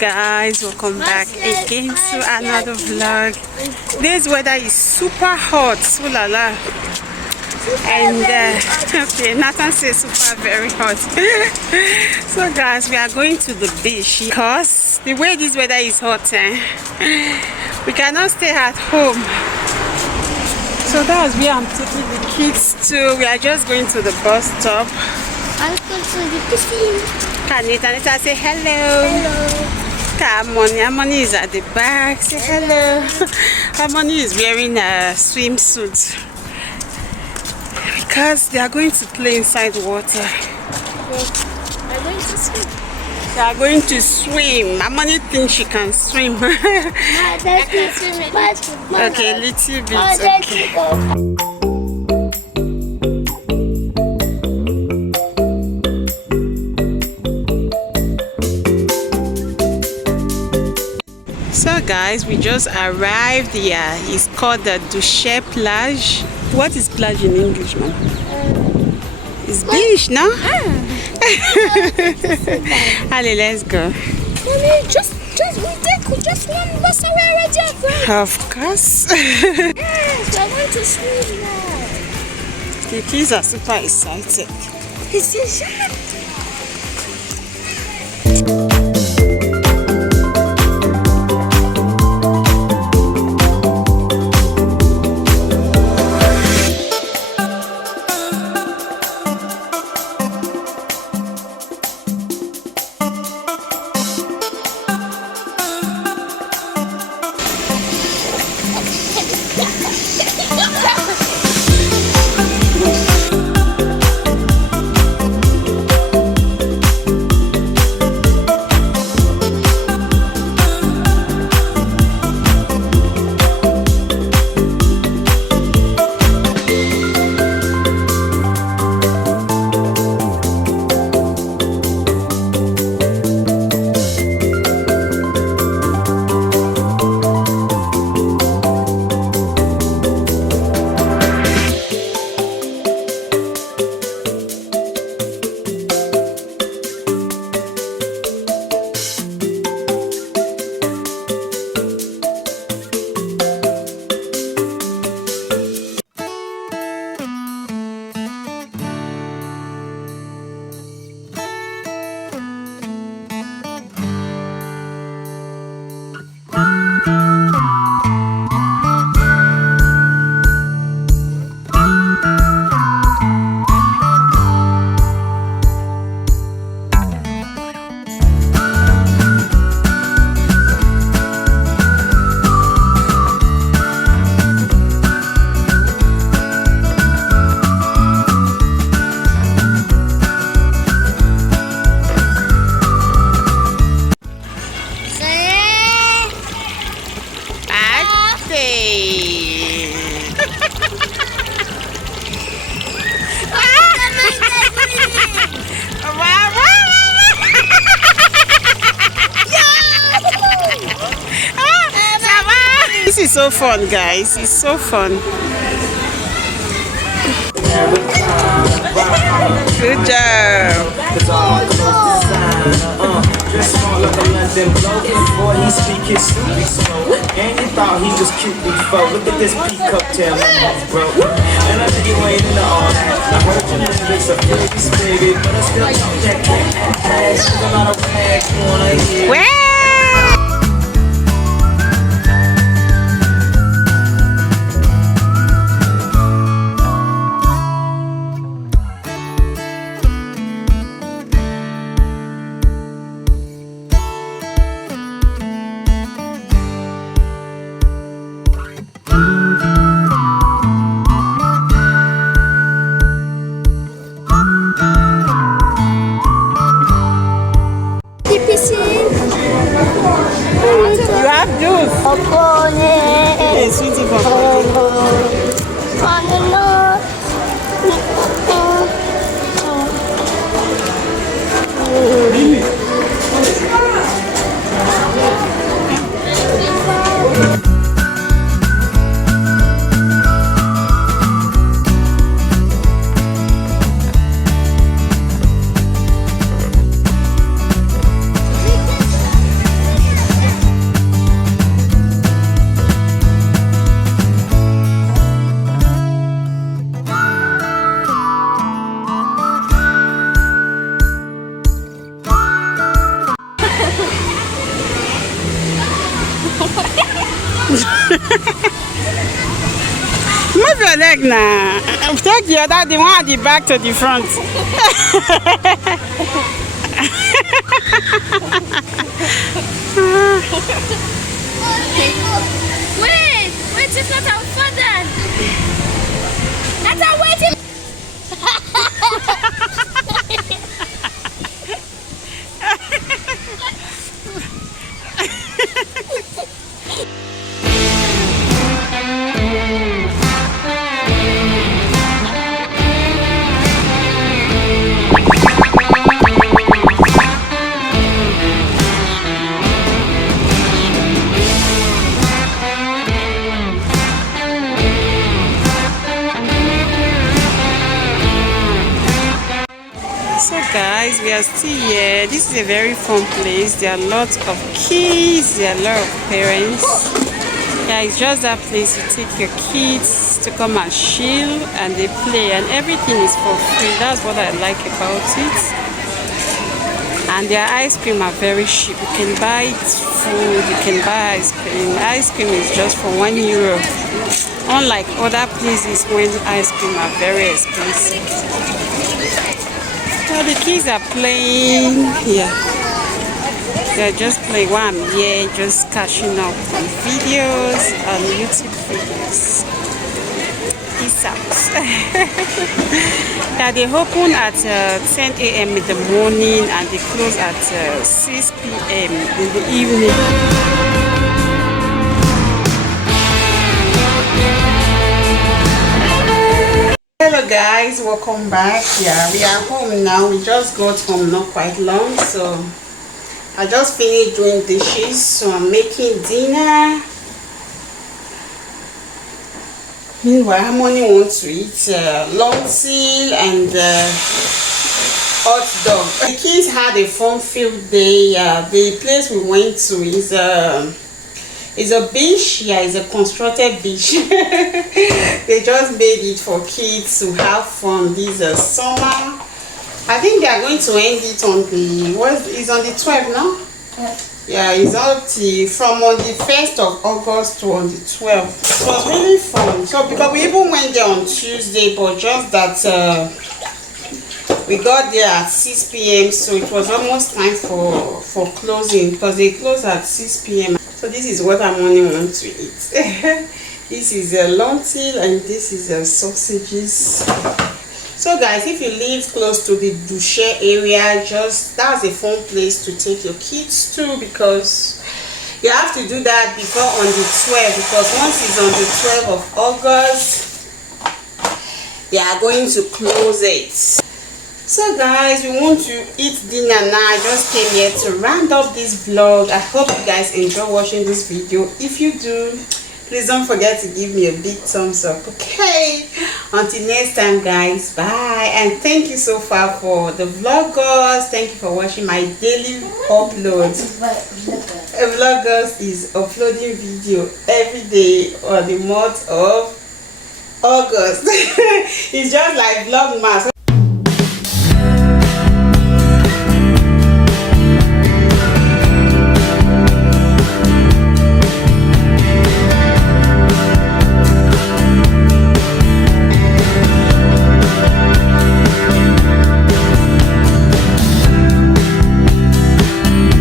guys, welcome back again to another vlog. This weather is super hot, so la la. And okay, Nathan says super very hot. So guys, we are going to the beach because the way this weather is hot, we cannot stay at home. So that's where I'm taking the kids to. We are just going to the bus stop. I'll go to the piscine. Can Anita say hello? Hello. Harmony is at the back. Say hello. Harmony is wearing a swimsuit because they are going to play inside the water. They're going to swim. They are going to swim. Harmony thinks she can swim. Okay, little bit. Okay. So guys, we just arrived here. It's called the Duche plage. What is plage in English, man? It's beach, no? Allez, let's go. We just one bus away already. Of course. Yes, I want to swim now. The kids are super excited. This is it. This is so fun, guys. It's so fun. Good job. Thought he was cute before. Look at this peacock tail, bro. And I think you ain't into all that. I heard your lyrics are pretty spigot, but I still talk that cat ass. She's a lot of rag, you wanna hear? Where? The piscine. Move your leg now. Take the other, the one at the back to the front. Wait, it's not our father. That's our waiting. So guys, we are still here. This is a very fun place. There are lots of kids, there are a lot of parents. Yeah, it's just that place you take your kids to come and chill and they play, and everything is for free. That's what I like about it. And their ice cream are very cheap. You can buy food, you can buy ice cream. Ice cream is just for €1. Unlike other places when ice cream are very expensive. So the kids are playing here. They're just playing while I'm here, just catching up on videos, on YouTube videos. Peace out. Yeah, they open at 10 a.m. in the morning and they close at 6 p.m. in the evening. Hello guys, welcome back. Yeah, we are home now. We just got home not quite long, so I just finished doing dishes, so I'm making dinner. Meanwhile, Harmony wants to eat lentil and hot dog. The kids had a fun-filled day. The place we went to is a beach. Yeah, it's a constructed beach. They just made it for kids to have fun this summer. I think they are going to end it on the on the 12th now. Yeah, it's up to from on the 1st of August to on the 12th. It was really fun. So because we even went there on Tuesday, but just that we got there at 6 p.m. so it was almost time for closing because they close at 6 p.m. So this is what Harmony wants to eat. This is a lentil and this is sausages. So guys, if you live close to the Douche area, that's a fun place to take your kids to, because you have to do that before on the 12th, because once it's on the 12th of August, they are going to close it. So guys, we want to eat dinner now. I just came here to round up this vlog. I hope you guys enjoy watching this video. If you do, please don't forget to give me a big thumbs up, okay? Until next time guys, bye. And thank you so far for the Vlogust. Thank you for watching my daily upload. Vlogust is uploading video every day on the month of August. It's just like Vlogmas.